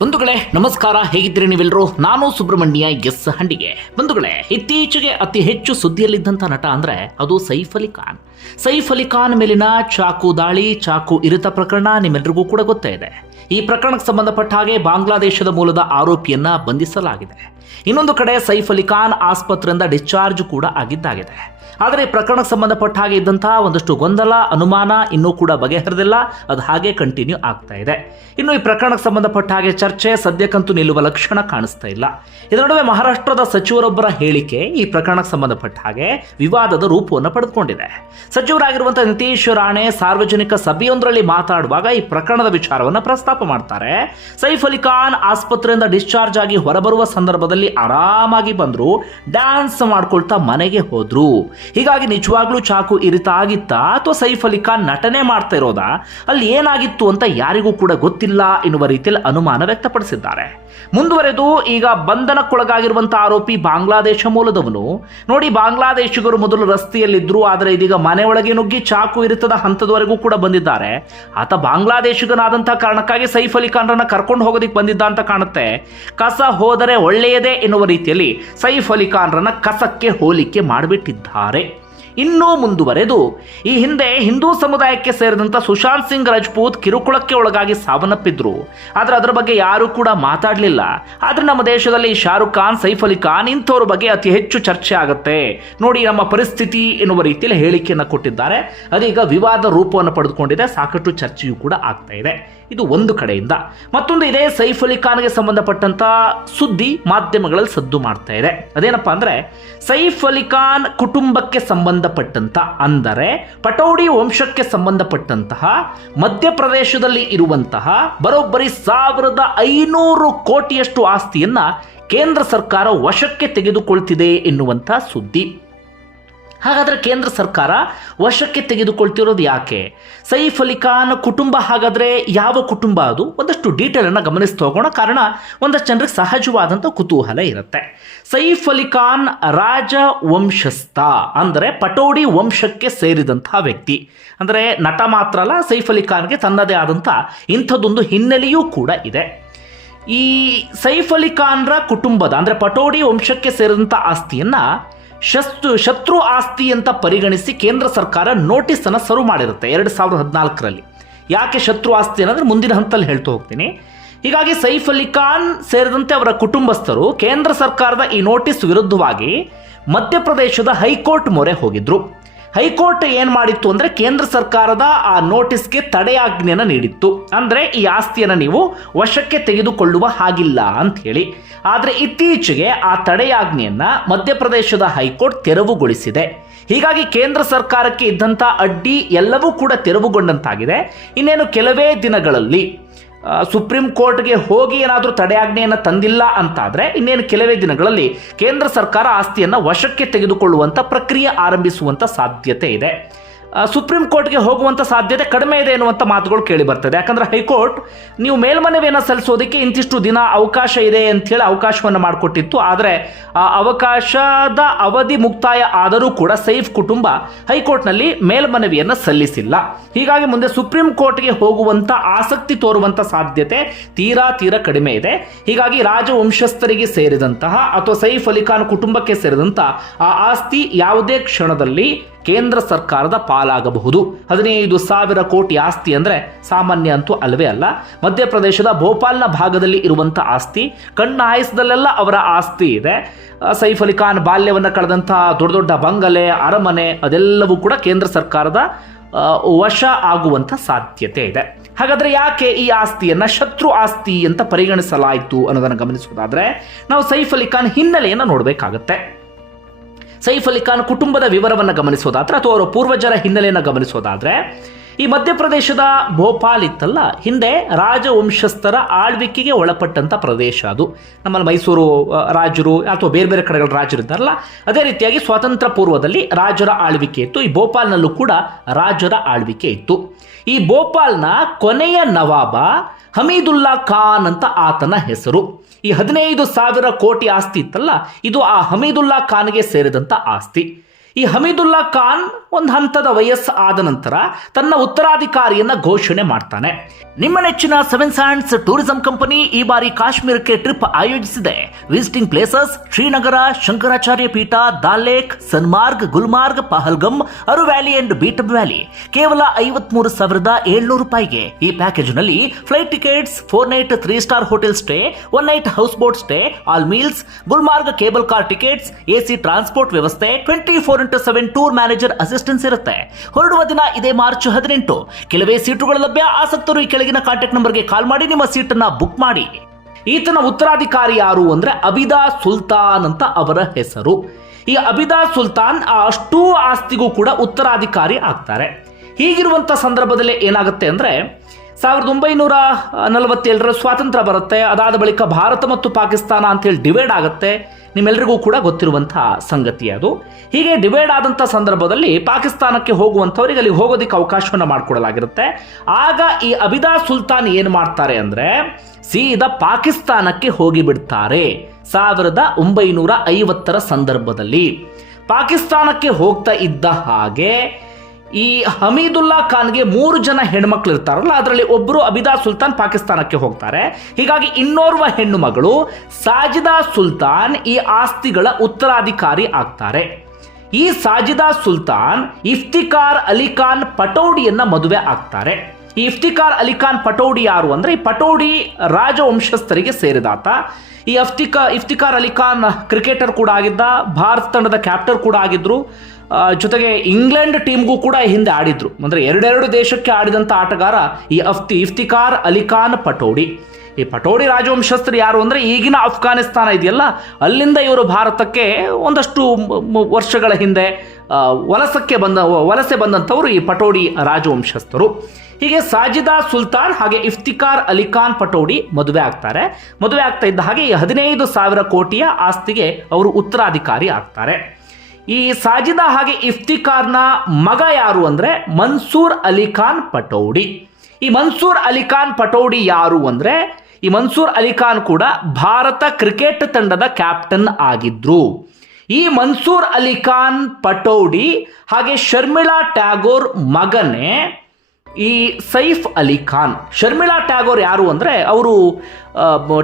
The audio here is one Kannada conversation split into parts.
ಬಂಧುಗಳೇ, ನಮಸ್ಕಾರ. ಹೇಗಿದ್ದೀರಿ ನೀವೆಲ್ಲರೂ ನಾನು ಸುಬ್ರಹ್ಮಣ್ಯ, ಎಸ್ ಹಂಡಿಗೆ. ಬಂಧುಗಳೇ, ಇತ್ತೀಚೆಗೆ ಅತಿ ಹೆಚ್ಚು ಸುದ್ದಿಯಲ್ಲಿದ್ದಂಥ ನಟ ಅಂದ್ರೆ ಅದು ಸೈಫ್ ಅಲಿ ಖಾನ್. ಸೈಫ್ ಅಲಿ ಖಾನ್ ಮೇಲಿನ ಚಾಕು ದಾಳಿ, ಚಾಕು ಇರಿತ ಪ್ರಕರಣ ನಿಮ್ಮೆಲ್ಲರಿಗೂ ಕೂಡ ಗೊತ್ತೇ ಇದೆ. ಈ ಪ್ರಕರಣಕ್ಕೆ ಸಂಬಂಧಪಟ್ಟ ಹಾಗೆ ಬಾಂಗ್ಲಾದೇಶದ ಮೂಲದ ಆರೋಪಿಯನ್ನ ಬಂಧಿಸಲಾಗಿದೆ. ಇನ್ನೊಂದು ಕಡೆ ಸೈಫ್ ಅಲಿ ಖಾನ್ ಆಸ್ಪತ್ರೆಯಿಂದ ಡಿಸ್ಚಾರ್ಜ್ ಕೂಡ ಆಗಿದ್ದಾಗಿದೆ. ಆದರೆ ಈ ಪ್ರಕರಣಕ್ಕೆ ಸಂಬಂಧಪಟ್ಟ ಹಾಗೆ ಇದ್ದಂತಹ ಒಂದಷ್ಟು ಗೊಂದಲ, ಅನುಮಾನ ಇನ್ನೂ ಕೂಡ ಬಗೆಹರಿದಿಲ್ಲ. ಅದು ಹಾಗೆ ಕಂಟಿನ್ಯೂ ಆಗ್ತಾ ಇದೆ. ಇನ್ನು ಈ ಪ್ರಕರಣಕ್ಕೆ ಸಂಬಂಧಪಟ್ಟ ಹಾಗೆ ಚರ್ಚೆ ಸದ್ಯಕ್ಕಂತೂ ನಿಲ್ಲುವ ಲಕ್ಷಣ ಕಾಣಿಸ್ತಾ ಇಲ್ಲ. ಇದರ ನಡುವೆ ಮಹಾರಾಷ್ಟ್ರದ ಸಚಿವರೊಬ್ಬರ ಹೇಳಿಕೆ ಈ ಪ್ರಕರಣಕ್ಕೆ ಸಂಬಂಧಪಟ್ಟ ಹಾಗೆ ವಿವಾದದ ರೂಪವನ್ನು ಪಡೆದುಕೊಂಡಿದೆ. ಸಚಿವರಾಗಿರುವಂತಹ ನಿತೀಶ್ ರಾಣೆ ಸಾರ್ವಜನಿಕ ಸಭೆಯೊಂದರಲ್ಲಿ ಮಾತಾಡುವಾಗ ಈ ಪ್ರಕರಣದ ವಿಚಾರವನ್ನು ಪ್ರಸ್ತಾಪ ಮಾಡ್ತಾರೆ. ಸೈಫ್ ಅಲಿ ಖಾನ್ ಆಸ್ಪತ್ರೆಯಿಂದ ಡಿಸ್ಚಾರ್ಜ್ ಆಗಿ ಹೊರಬರುವ ಸಂದರ್ಭದಲ್ಲಿ ಆರಾಮಾಗಿ ಬಂದ್ರು, ಡ್ಯಾನ್ಸ್ ಮಾಡ್ಕೊಳ್ತಾ ಮನೆಗೆ ಹೋದ್ರು. ಹೀಗಾಗಿ ನಿಜವಾಗ್ಲೂ ಚಾಕು ಇರಿತ ಆಗಿತ್ತಾ ಅಥವಾ ಸೈಫ್ ಅಲಿ ಖಾನ್ ನಟನೆ ಮಾಡ್ತಾ ಇರೋದಾ? ಅಲ್ಲಿ ಏನಾಗಿತ್ತು ಅಂತ ಯಾರಿಗೂ ಕೂಡ ಗೊತ್ತಿಲ್ಲ ಎನ್ನುವ ರೀತಿಯಲ್ಲಿ ಅನುಮಾನ ವ್ಯಕ್ತಪಡಿಸಿದ್ದಾರೆ. ಮುಂದುವರೆದು ಈಗ ಬಂಧನಕ್ಕೊಳಗಾಗಿರುವಂತಹ ಆರೋಪಿ ಬಾಂಗ್ಲಾದೇಶ ಮೂಲದವನು. ನೋಡಿ, ಬಾಂಗ್ಲಾದೇಶಿಗರು ಮೊದಲು ರಸ್ತೆಯಲ್ಲಿದ್ರು, ಆದರೆ ಇದೀಗ ಮನೆಯೊಳಗೆ ನುಗ್ಗಿ ಚಾಕು ಇರಿತದ ಹಂತದವರೆಗೂ ಕೂಡ ಬಂದಿದ್ದಾರೆ. ಆತ ಬಾಂಗ್ಲಾದೇಶಿಗನಾದಂತಹ ಕಾರಣಕ್ಕಾಗಿ ಸೈಫ್ ಅಲಿ ಖಾನ್ರನ್ನ ಕರ್ಕೊಂಡು ಹೋಗೋದಕ್ಕೆ ಬಂದಿದ್ದ ಅಂತ ಕಾಣುತ್ತೆ. ಕಸ ಹೋದರೆ ಒಳ್ಳೆಯದೇ ಎನ್ನುವ ರೀತಿಯಲ್ಲಿ ಸೈಫ್ ಅಲಿ ಖಾನ್ರನ್ನ ಕಸಕ್ಕೆ ಹೋಲಿಕೆ ಮಾಡಿಬಿಟ್ಟಿದ್ದಾರೆ. ಇನ್ನೂ ಮುಂದುವರೆದು, ಈ ಹಿಂದೆ ಹಿಂದೂ ಸಮುದಾಯಕ್ಕೆ ಸೇರಿದಂಥ ಸುಶಾಂತ್ ಸಿಂಗ್ ರಜಪೂತ್ ಕಿರುಕುಳಕ್ಕೆ ಒಳಗಾಗಿ ಸಾವನ್ನಪ್ಪಿದ್ರು. ಆದರೆ ಅದರ ಬಗ್ಗೆ ಯಾರೂ ಕೂಡ ಮಾತಾಡಲಿಲ್ಲ. ಆದರೆ ನಮ್ಮ ದೇಶದಲ್ಲಿ ಶಾರುಖ್ ಖಾನ್, ಸೈಫ್ ಅಲಿ ಖಾನ್ ಇಂಥವ್ರ ಬಗ್ಗೆ ಅತಿ ಹೆಚ್ಚು ಚರ್ಚೆ ಆಗುತ್ತೆ. ನೋಡಿ ನಮ್ಮ ಪರಿಸ್ಥಿತಿ ಎನ್ನುವ ರೀತಿಯಲ್ಲಿ ಹೇಳಿಕೆಯನ್ನು ಕೊಟ್ಟಿದ್ದಾರೆ. ಅದೀಗ ವಿವಾದ ರೂಪವನ್ನು ಪಡೆದುಕೊಂಡಿದೆ. ಸಾಕಷ್ಟು ಚರ್ಚೆಯೂ ಕೂಡ ಆಗ್ತಾ ಇದೆ. ಇದು ಒಂದು ಕಡೆಯಿಂದ. ಮತ್ತೊಂದು ಇದೇ ಸೈಫ್ ಅಲಿ ಖಾನ್ಗೆ ಸಂಬಂಧಪಟ್ಟಂತ ಸುದ್ದಿ ಮಾಧ್ಯಮಗಳಲ್ಲಿ ಸದ್ದು ಮಾಡ್ತಾ ಇದೆ. ಅದೇನಪ್ಪ ಅಂದ್ರೆ, ಸೈಫ್ ಅಲಿ ಖಾನ್ ಕುಟುಂಬಕ್ಕೆ ಸಂಬಂಧಪಟ್ಟಂತ ಅಂದರೆ ಪಟೌಡಿ ವಂಶಕ್ಕೆ ಸಂಬಂಧಪಟ್ಟಂತಹ ಮಧ್ಯಪ್ರದೇಶದಲ್ಲಿ ಇರುವಂತಹ ಬರೋಬ್ಬರಿ ಸಾವಿರದ ಐನೂರು ಕೋಟಿಯಷ್ಟು ಆಸ್ತಿಯನ್ನ ಕೇಂದ್ರ ಸರ್ಕಾರ ವಶಕ್ಕೆ ತೆಗೆದುಕೊಳ್ತಿದೆ ಎನ್ನುವಂತಹ ಸುದ್ದಿ. ಹಾಗಾದ್ರೆ ಕೇಂದ್ರ ಸರ್ಕಾರ ವಶಕ್ಕೆ ತೆಗೆದುಕೊಳ್ತಿರೋದು ಯಾಕೆ? ಸೈಫ್ ಅಲಿ ಖಾನ್ ಕುಟುಂಬ ಹಾಗಾದರೆ ಯಾವ ಕುಟುಂಬ ಅದು? ಒಂದಷ್ಟು ಡೀಟೇಲನ್ನು ಗಮನಿಸ್ತಾ ಹೋಗೋಣ. ಕಾರಣ, ಒಂದಷ್ಟು ಜನರಿಗೆ ಸಹಜವಾದಂಥ ಕುತೂಹಲ ಇರುತ್ತೆ. ಸೈಫ್ ಅಲಿ ಖಾನ್ ರಾಜ ವಂಶಸ್ಥ ಅಂದರೆ ಪಟೋಡಿ ವಂಶಕ್ಕೆ ಸೇರಿದಂಥ ವ್ಯಕ್ತಿ. ಅಂದರೆ ನಟ ಮಾತ್ರ ಅಲ್ಲ, ಸೈಫ್ ಅಲಿ ಖಾನ್ಗೆ ತನ್ನದೇ ಆದಂಥ ಇಂಥದ್ದೊಂದು ಹಿನ್ನೆಲೆಯೂ ಕೂಡ ಇದೆ. ಈ ಸೈಫ್ ಅಲಿ ಖಾನ್ರ ಕುಟುಂಬದ, ಅಂದರೆ ಪಟೋಡಿ ವಂಶಕ್ಕೆ ಸೇರಿದಂಥ ಆಸ್ತಿಯನ್ನ ಶಸ್ತು ಶತ್ರು ಆಸ್ತಿ ಅಂತ ಪರಿಗಣಿಸಿ ಕೇಂದ್ರ ಸರ್ಕಾರ ನೋಟಿಸನ್ನು ಸರ್ವ್ ಮಾಡಿರುತ್ತೆ ಎರಡು ಸಾವಿರದ ಹದಿನಾಲ್ಕರಲ್ಲಿ. ಯಾಕೆ ಶತ್ರು ಆಸ್ತಿ ಅನ್ನೋದ್ರೆ ಮುಂದಿನ ಹಂತದಲ್ಲಿ ಹೇಳ್ತಾ ಹೋಗ್ತೀನಿ. ಹೀಗಾಗಿ ಸೈಫ್ ಅಲಿ ಖಾನ್ ಸೇರಿದಂತೆ ಅವರ ಕುಟುಂಬಸ್ಥರು ಕೇಂದ್ರ ಸರ್ಕಾರದ ಈ ನೋಟಿಸ್ ವಿರುದ್ಧವಾಗಿ ಮಧ್ಯಪ್ರದೇಶದ ಹೈಕೋರ್ಟ್ ಮೊರೆ ಹೋಗಿದ್ರು. ಹೈಕೋರ್ಟ್ ಏನು ಮಾಡಿತ್ತು ಅಂದ್ರೆ ಕೇಂದ್ರ ಸರ್ಕಾರದ ಆ ನೋಟಿಸ್ಗೆ ತಡೆಯಾಜ್ಞೆಯನ್ನು ನೀಡಿತ್ತು. ಅಂದ್ರೆ ಈ ಆಸ್ತಿಯನ್ನು ನೀವು ವಶಕ್ಕೆ ತೆಗೆದುಕೊಳ್ಳುವ ಹಾಗಿಲ್ಲ ಅಂತ ಹೇಳಿ. ಆದರೆ ಇತ್ತೀಚೆಗೆ ಆ ತಡೆಯಾಜ್ಞೆಯನ್ನ ಮಧ್ಯಪ್ರದೇಶದ ಹೈಕೋರ್ಟ್ ತೆರವುಗೊಳಿಸಿದೆ. ಹೀಗಾಗಿ ಕೇಂದ್ರ ಸರ್ಕಾರಕ್ಕೆ ಇದ್ದಂಥ ಅಡ್ಡಿ ಎಲ್ಲವೂ ಕೂಡ ತೆರವುಗೊಂಡಂತಾಗಿದೆ. ಇನ್ನೇನು ಕೆಲವೇ ದಿನಗಳಲ್ಲಿ ಸುಪ್ರೀಂ ಕೋರ್ಟ್ಗೆ ಹೋಗಿ ಏನಾದರೂ ತಡೆಯಾಜ್ಞೆಯನ್ನು ತಂದಿಲ್ಲ ಅಂತಾದರೆ ಇನ್ನೇನು ಕೆಲವೇ ದಿನಗಳಲ್ಲಿ ಕೇಂದ್ರ ಸರ್ಕಾರ ಆಸ್ತಿಯನ್ನು ವಶಕ್ಕೆ ತೆಗೆದುಕೊಳ್ಳುವಂಥ ಪ್ರಕ್ರಿಯೆ ಆರಂಭಿಸುವಂಥ ಸಾಧ್ಯತೆ ಇದೆ. ಸುಪ್ರೀಂ ಕೋರ್ಟ್ಗೆ ಹೋಗುವಂಥ ಸಾಧ್ಯತೆ ಕಡಿಮೆ ಇದೆ ಎನ್ನುವಂಥ ಮಾತುಗಳು ಕೇಳಿ ಬರ್ತದೆ. ಯಾಕಂದರೆ ಹೈಕೋರ್ಟ್ ನೀವು ಮೇಲ್ಮನವಿಯನ್ನು ಸಲ್ಲಿಸೋದಕ್ಕೆ ಇಂತಿಷ್ಟು ದಿನ ಅವಕಾಶ ಇದೆ ಅಂಥೇಳಿ ಅವಕಾಶವನ್ನು ಮಾಡಿಕೊಟ್ಟಿತ್ತು. ಆದರೆ, ಆ, ಅವಕಾಶದ ಅವಧಿ ಮುಕ್ತಾಯ ಆದರೂ ಕೂಡ ಸೈಫ್ ಕುಟುಂಬ ಹೈಕೋರ್ಟ್ನಲ್ಲಿ ಮೇಲ್ಮನವಿಯನ್ನು ಸಲ್ಲಿಸಿಲ್ಲ. ಹೀಗಾಗಿ ಮುಂದೆ ಸುಪ್ರೀಂ ಕೋರ್ಟ್ಗೆ ಹೋಗುವಂಥ ಆಸಕ್ತಿ ತೋರುವಂಥ ಸಾಧ್ಯತೆ ತೀರಾ ತೀರಾ ಕಡಿಮೆ ಇದೆ. ಹೀಗಾಗಿ ರಾಜವಂಶಸ್ಥರಿಗೆ ಸೇರಿದಂತಹ ಅಥವಾ ಸೈಫ್ ಅಲಿ ಖಾನ್ ಕುಟುಂಬಕ್ಕೆ ಸೇರಿದಂಥ ಆ ಆಸ್ತಿ ಯಾವುದೇ ಕ್ಷಣದಲ್ಲಿ ಕೇಂದ್ರ ಸರ್ಕಾರದ ಪಾಲಾಗಬಹುದು. ಹದಿನೈದು ಸಾವಿರ ಕೋಟಿ ಆಸ್ತಿ ಅಂದರೆ ಸಾಮಾನ್ಯ ಅಂತೂ ಅಲ್ಲವೇ ಅಲ್ಲ. ಮಧ್ಯಪ್ರದೇಶದ ಭೋಪಾಲ್ನ ಭಾಗದಲ್ಲಿ ಇರುವಂಥ ಆಸ್ತಿ, ಕಣ್ಣ ಹಾಯಿಸದಲ್ಲೆಲ್ಲ ಅವರ ಆಸ್ತಿ ಇದೆ. ಸೈಫ್ ಅಲಿ ಖಾನ್ ಬಾಲ್ಯವನ್ನು ಕಳೆದಂಥ ದೊಡ್ಡ ದೊಡ್ಡ ಬಂಗಲೆ, ಅರಮನೆ, ಅದೆಲ್ಲವೂ ಕೂಡ ಕೇಂದ್ರ ಸರ್ಕಾರದ ವಶ ಆಗುವಂಥ ಸಾಧ್ಯತೆ ಇದೆ. ಹಾಗಾದ್ರೆ ಯಾಕೆ ಈ ಆಸ್ತಿಯನ್ನ ಶತ್ರು ಆಸ್ತಿ ಅಂತ ಪರಿಗಣಿಸಲಾಯಿತು ಅನ್ನೋದನ್ನು ಗಮನಿಸುವುದಾದ್ರೆ, ನಾವು ಸೈಫ್ ಅಲಿ ಖಾನ್ ಹಿನ್ನೆಲೆಯನ್ನು ನೋಡಬೇಕಾಗತ್ತೆ. ಸೈಫ್ ಅಲಿ ಖಾನ್ ಕುಟುಂಬದ ವಿವರವನ್ನು ಗಮನಿಸೋದಾದ್ರೆ ಅಥವಾ ಅವರ ಪೂರ್ವಜರ ಹಿನ್ನೆಲೆಯನ್ನು ಗಮನಿಸೋದಾದ್ರೆ ಈ ಮಧ್ಯಪ್ರದೇಶದ ಭೋಪಾಲ್ ಇತ್ತಲ್ಲ, ಹಿಂದೆ ರಾಜವಂಶಸ್ಥರ ಆಳ್ವಿಕೆಗೆ ಒಳಪಟ್ಟಂಥ ಪ್ರದೇಶ ಅದು. ನಮ್ಮಲ್ಲಿ ಮೈಸೂರು ರಾಜರು ಅಥವಾ ಬೇರೆ ಬೇರೆ ಕಡೆಗಳ ರಾಜರು ಇದ್ದಾರಲ್ಲ, ಅದೇ ರೀತಿಯಾಗಿ ಸ್ವಾತಂತ್ರ್ಯ ಪೂರ್ವದಲ್ಲಿ ರಾಜರ ಆಳ್ವಿಕೆ ಇತ್ತು, ಈ ಭೋಪಾಲ್ನಲ್ಲೂ ಕೂಡ ರಾಜರ ಆಳ್ವಿಕೆ ಇತ್ತು. ಈ ಭೋಪಾಲ್ನ ಕೊನೆಯ ನವಾಬ ಹಮೀದುಲ್ಲಾ ಖಾನ್ ಅಂತ ಆತನ ಹೆಸರು. ಈ ಹದಿನೈದು ಸಾವಿರ ಕೋಟಿ ಆಸ್ತಿ ಇತ್ತಲ್ಲ, ಇದು ಆ ಹಮೀದುಲ್ಲಾ ಖಾನ್ಗೆ ಸೇರಿದಂಥ ಆಸ್ತಿ. ಈ ಹಮೀದುಲ್ಲಾ ಖಾನ್ ಒಂದು ಹಂತದ ವಯಸ್ಸು ಆದ ನಂತರ ತನ್ನ ಉತ್ತರಾಧಿಕಾರಿಯನ್ನ ಘೋಷಣೆ ಮಾಡ್ತಾನೆ. ನಿಮ್ಮ ನೆಚ್ಚಿನ ಸೆವೆನ್ ಸ್ಯಾಂಡ್ಸ್ ಟೂರಿಸಂ ಕಂಪನಿ ಈ ಬಾರಿ ಕಾಶ್ಮೀರಕ್ಕೆ ಟ್ರಿಪ್ ಆಯೋಜಿಸಿದೆ. ವಿಸಿಟಿಂಗ್ ಪ್ಲೇಸಸ್ ಶ್ರೀನಗರ, ಶಂಕರಾಚಾರ್ಯ ಪೀಠ Dal Lake Sonmarg Gulmarg, Pahalgam, Aru valley and Betaab valley. ಕೇವಲ ಐವತ್ಮೂರು ಸಾವಿರದ ಏಳ್ನೂರು ರೂಪಾಯಿಗೆ ಈ ಪ್ಯಾಕೇಜ್ನಲ್ಲಿ flight tickets four night three star hotel stay one night house boat stay all meals Gulmarg cable car tickets AC transport ವ್ಯವಸ್ಥೆ twenty four into seven tour manager assistance ಇರುತ್ತೆ. ಹೊರಡುವ ದಿನ ಇದೇ ಮಾರ್ಚ್ ಹದಿನೆಂಟು. ಕೆಲವೇ ಸೀಟುಗಳು ಲಭ್ಯ. ಆಸಕ್ತರು ಈ ಕೆಳಗಿನ ಕಾಂಟ್ಯಾಕ್ಟ್ ನಂಬರ್ಗೆ ಕಾಲ್ ಮಾಡಿ, ನಿಮ್ಮ ಸೀಟನ್ನ ಬುಕ್ ಮಾಡಿ. ಈತನ ಉತ್ತರಾಧಿಕಾರಿ ಯಾರು ಅಂದ್ರೆ ಅಬಿದಾ ಸುಲ್ತಾನ್ ಅಂತ ಅವರ ಹೆಸರು. ಈ ಅಬಿದಾ ಸುಲ್ತಾನ್ ಆ ಅಷ್ಟೂ ಆಸ್ತಿಗೂ ಕೂಡ ಉತ್ತರಾಧಿಕಾರಿ ಆಗ್ತಾರೆ. ಹೀಗಿರುವಂತ ಸಂದರ್ಭದಲ್ಲಿ ಏನಾಗುತ್ತೆ ಅಂದ್ರೆ ಸಾವಿರದ ಒಂಬೈನೂರ ನಲವತ್ತೇಳರ ಸ್ವಾತಂತ್ರ್ಯ ಬರುತ್ತೆ. ಅದಾದ ಬಳಿಕ ಭಾರತ ಮತ್ತು ಪಾಕಿಸ್ತಾನ ಅಂತೇಳಿ ಡಿವೈಡ್ ಆಗುತ್ತೆ. ನಿಮ್ಮೆಲ್ಲರಿಗೂ ಕೂಡ ಗೊತ್ತಿರುವಂತಹ ಸಂಗತಿ ಅದು. ಹೀಗೆ ಡಿವೈಡ್ ಆದಂಥ ಸಂದರ್ಭದಲ್ಲಿ ಪಾಕಿಸ್ತಾನಕ್ಕೆ ಹೋಗುವಂಥವ್ರಿಗೆ ಅಲ್ಲಿ ಹೋಗೋದಕ್ಕೆ ಅವಕಾಶವನ್ನು ಮಾಡಿಕೊಡಲಾಗಿರುತ್ತೆ. ಆಗ ಈ ಅಬಿದಾ ಸುಲ್ತಾನ್ ಏನು ಮಾಡ್ತಾರೆ ಅಂದರೆ ಸೀದಾ ಪಾಕಿಸ್ತಾನಕ್ಕೆ ಹೋಗಿಬಿಡ್ತಾರೆ. ಸಾವಿರದ ಒಂಬೈನೂರ ಐವತ್ತರ ಸಂದರ್ಭದಲ್ಲಿ ಪಾಕಿಸ್ತಾನಕ್ಕೆ ಹೋಗ್ತಾ ಇದ್ದ ಹಾಗೆ ಈ ಹಮೀದುಲ್ಲಾ ಖಾನ್ಗೆ ಮೂರು ಜನ ಹೆಣ್ಮಕ್ಳು ಇರ್ತಾರಲ್ಲ, ಅದರಲ್ಲಿ ಒಬ್ಬರು ಅಬಿದಾ ಸುಲ್ತಾನ್ ಪಾಕಿಸ್ತಾನಕ್ಕೆ ಹೋಗ್ತಾರೆ. ಹೀಗಾಗಿ ಇನ್ನೋರ್ವ ಹೆಣ್ಣು ಮಗಳು ಸಾಜಿದಾ ಸುಲ್ತಾನ್ ಈ ಆಸ್ತಿಗಳ ಉತ್ತರಾಧಿಕಾರಿ ಆಗ್ತಾರೆ. ಈ ಸಾಜಿದಾ ಸುಲ್ತಾನ್ ಇಫ್ತಿಕಾರ್ ಅಲಿ ಖಾನ್ ಪಟೌಡಿಯನ್ನ ಮದುವೆ ಆಗ್ತಾರೆ. ಈ ಇಫ್ತಿಕಾರ್ ಅಲಿ ಖಾನ್ ಪಟೌಡಿ ಯಾರು ಅಂದ್ರೆ, ಈ ಪಟೌಡಿ ರಾಜವಂಶಸ್ಥರಿಗೆ ಸೇರಿದಾತ. ಈ ಅಫ್ತಿಕಾ, ಇಫ್ತಿಕಾರ್ ಅಲಿ ಖಾನ್ ಕ್ರಿಕೆಟರ್ ಕೂಡ ಆಗಿದ್ದ, ಭಾರತ ತಂಡದ ಕ್ಯಾಪ್ಟನ್ ಕೂಡ ಆಗಿದ್ರು. ಜೊತೆಗೆ ಇಂಗ್ಲೆಂಡ್ ಟೀಮ್ಗೂ ಕೂಡ ಹಿಂದೆ ಆಡಿದ್ರು. ಅಂದ್ರೆ ಎರಡೆರಡು ದೇಶಕ್ಕೆ ಆಡಿದಂಥ ಆಟಗಾರ ಈ ಅಫ್ತಿ, ಇಫ್ತಿಕಾರ್ ಅಲಿಖಾನ್ ಪಟೋಡಿ. ಈ ಪಟೋಡಿ ರಾಜವಂಶಸ್ಥರು ಯಾರು ಅಂದ್ರೆ ಈಗಿನ ಅಫ್ಘಾನಿಸ್ತಾನ ಇದೆಯಲ್ಲ, ಅಲ್ಲಿಂದ ಇವರು ಭಾರತಕ್ಕೆ ಒಂದಷ್ಟು ವರ್ಷಗಳ ಹಿಂದೆ ವಲಸಕ್ಕೆ ಬಂದ, ವಲಸೆ ಬಂದಂಥವರು ಈ ಪಟೋಡಿ ರಾಜವಂಶಸ್ಥರು. ಹೀಗೆ ಸಾಜಿದಾ ಸುಲ್ತಾನ್ ಹಾಗೆ ಇಫ್ತಿಕಾರ್ ಅಲಿಖಾನ್ ಪಟೋಡಿ ಮದುವೆ ಆಗ್ತಾರೆ. ಮದುವೆ ಆಗ್ತಾ ಇದ್ದ ಹಾಗೆ ಈ ಹದಿನೈದು ಸಾವಿರ ಕೋಟಿಯ ಆಸ್ತಿಗೆ ಅವರು ಉತ್ತರಾಧಿಕಾರಿ ಆಗ್ತಾರೆ. ಈ ಸಾಜಿದ ಹಾಗೆ ಇಫ್ತಿಕಾರ್ನ ಮಗ ಯಾರು ಅಂದ್ರೆ ಮನ್ಸೂರ್ ಅಲಿ ಖಾನ್ ಪಟೌಡಿ. ಈ ಮನ್ಸೂರ್ ಅಲಿ ಖಾನ್ ಪಟೌಡಿ ಯಾರು ಅಂದ್ರೆ ಈ ಮನ್ಸೂರ್ ಅಲಿ ಖಾನ್ ಕೂಡ ಭಾರತ ಕ್ರಿಕೆಟ್ ತಂಡದ ಕ್ಯಾಪ್ಟನ್ ಆಗಿದ್ರು. ಈ ಮನ್ಸೂರ್ ಅಲಿ ಖಾನ್ ಪಟೌಡಿ ಹಾಗೆ ಶರ್ಮಿಳಾ ಟ್ಯಾಗೋರ್ ಮಗನೇ ಈ ಸೈಫ್ ಅಲಿ ಖಾನ್. ಶರ್ಮಿಳಾ ಟ್ಯಾಗೋರ್ ಯಾರು ಅಂದರೆ ಅವರು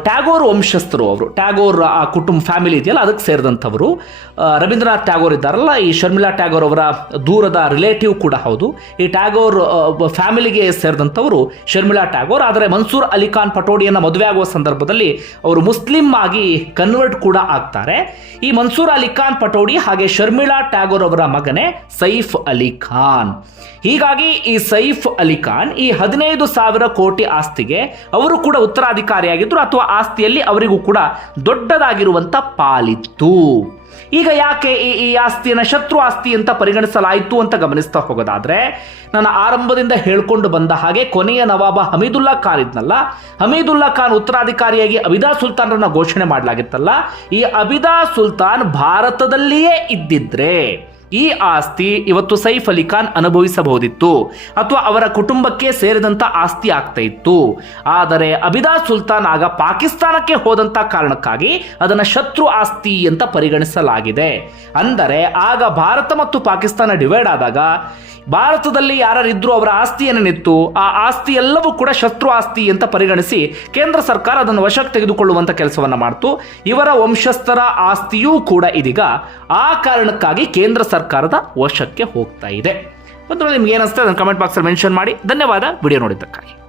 ಟ್ಯಾಗೋರ್ ವಂಶಸ್ಥರು ಅವರು. ಟ್ಯಾಗೋರ್ ಆ ಕುಟುಂಬ ಫ್ಯಾಮಿಲಿ ಇದೆಯಲ್ಲ, ಅದಕ್ಕೆ ಸೇರಿದಂಥವರು. ರವೀಂದ್ರನಾಥ್ ಟ್ಯಾಗೋರ್ ಇದ್ದಾರಲ್ಲ, ಈ ಶರ್ಮಿಳಾ ಟ್ಯಾಗೋರ್ ಅವರ ದೂರದ ರಿಲೇಟಿವ್ ಕೂಡ ಹೌದು. ಈ ಟ್ಯಾಗೋರ್ ಫ್ಯಾಮಿಲಿಗೆ ಸೇರಿದಂಥವರು ಶರ್ಮಿಳಾ ಟ್ಯಾಗೋರ್. ಆದರೆ ಮನ್ಸೂರ್ ಅಲಿ ಖಾನ್ ಪಟೋಡಿಯನ್ನು ಮದುವೆ ಆಗುವ ಸಂದರ್ಭದಲ್ಲಿ ಅವರು ಮುಸ್ಲಿಂ ಆಗಿ ಕನ್ವರ್ಟ್ ಕೂಡ ಆಗ್ತಾರೆ. ಈ ಮನ್ಸೂರ್ ಅಲಿ ಖಾನ್ ಪಟೋಡಿ ಹಾಗೆ ಶರ್ಮಿಳಾ ಟ್ಯಾಗೋರ್ ಅವರ ಮಗನೇ ಸೈಫ್ ಅಲಿ ಖಾನ್. ಹೀಗಾಗಿ ಈ ಸೈಫ್ ಅಲಿ ಖಾನ್ ಈ ಹದಿನೈದು ಸಾವಿರ ಕೋಟಿ ಆಸ್ತಿಗೆ ಅವರು ಕೂಡ ಉತ್ತರಾಧಿಕಾರಿಯಾಗಿದ್ದರು ಅಥವಾ ಆಸ್ತಿಯಲ್ಲಿ ಅವರಿಗೂ ಕೂಡ ದೊಡ್ಡದಾಗಿರುವಂತ ಪಾಲಿತ್ತು. ಈಗ ಯಾಕೆ ಈ ಈ ಆಸ್ತಿಯನ್ನು ಶತ್ರು ಆಸ್ತಿ ಅಂತ ಪರಿಗಣಿಸಲಾಯಿತು ಅಂತ ಗಮನಿಸ್ತಾ ಹೋಗೋದಾದ್ರೆ ನಾನು ಆರಂಭದಿಂದ ಹೇಳ್ಕೊಂಡು ಬಂದ ಹಾಗೆ ಕೊನೆಯ ನವಾಬ ಹಮೀದುಲ್ಲಾ ಖಾನ್ ಇದ್ನಲ್ಲ, ಹಮೀದುಲ್ಲಾ ಖಾನ್ ಉತ್ತರಾಧಿಕಾರಿಯಾಗಿ ಅಬಿದಾ ಸುಲ್ತಾನರನ್ನ ಘೋಷಣೆ ಮಾಡಲಾಗಿತ್ತಲ್ಲ, ಈ ಅಬಿದಾ ಸುಲ್ತಾನ್ ಭಾರತದಲ್ಲಿಯೇ ಇದ್ದಿದ್ರೆ ಈ ಆಸ್ತಿ ಇವತ್ತು ಸೈಫ್ ಅಲಿ ಖಾನ್ ಅನುಭವಿಸಬಹುದಿತ್ತು ಅಥವಾ ಅವರ ಕುಟುಂಬಕ್ಕೆ ಸೇರಿದಂತ ಆಸ್ತಿ ಆಗ್ತಾ ಇತ್ತು. ಆದರೆ ಅಬಿದಾ ಸುಲ್ತಾನ್ ಆಗ ಪಾಕಿಸ್ತಾನಕ್ಕೆ ಹೋದಂತ ಕಾರಣಕ್ಕಾಗಿ ಅದನ್ನ ಶತ್ರು ಆಸ್ತಿ ಅಂತ ಪರಿಗಣಿಸಲಾಗಿದೆ. ಅಂದರೆ ಆಗ ಭಾರತ ಮತ್ತು ಪಾಕಿಸ್ತಾನ ಡಿವೈಡ್ ಆದಾಗ ಭಾರತದಲ್ಲಿ ಯಾರಿದ್ರು ಅವರ ಆಸ್ತಿ ಏನೇನಿತ್ತು, ಆ ಆಸ್ತಿ ಎಲ್ಲವೂ ಕೂಡ ಶತ್ರು ಆಸ್ತಿ ಅಂತ ಪರಿಗಣಿಸಿ ಕೇಂದ್ರ ಸರ್ಕಾರ ಅದನ್ನು ವಶಕ್ಕೆ ತೆಗೆದುಕೊಳ್ಳುವಂತ ಕೆಲಸವನ್ನ ಮಾಡ್ತು. ಇವರ ವಂಶಸ್ಥರ ಆಸ್ತಿಯೂ ಕೂಡ ಇದೀಗ ಆ ಕಾರಣಕ್ಕಾಗಿ ಕೇಂದ್ರ ಸರ್ಕಾರದ ವಶಕ್ಕೆ ಹೋಗ್ತಾ ಇದೆ. ಒಂದು ನಿಮ್ಗೆ ಏನಿಸ್ತದೆ ಅದನ್ನು ಕಮೆಂಟ್ ಬಾಕ್ಸಲ್ಲಿ ಮೆನ್ಷನ್ ಮಾಡಿ. ಧನ್ಯವಾದ. ವಿಡಿಯೋ ನೋಡಿದ್ದಕ್ಕಾಗಿ.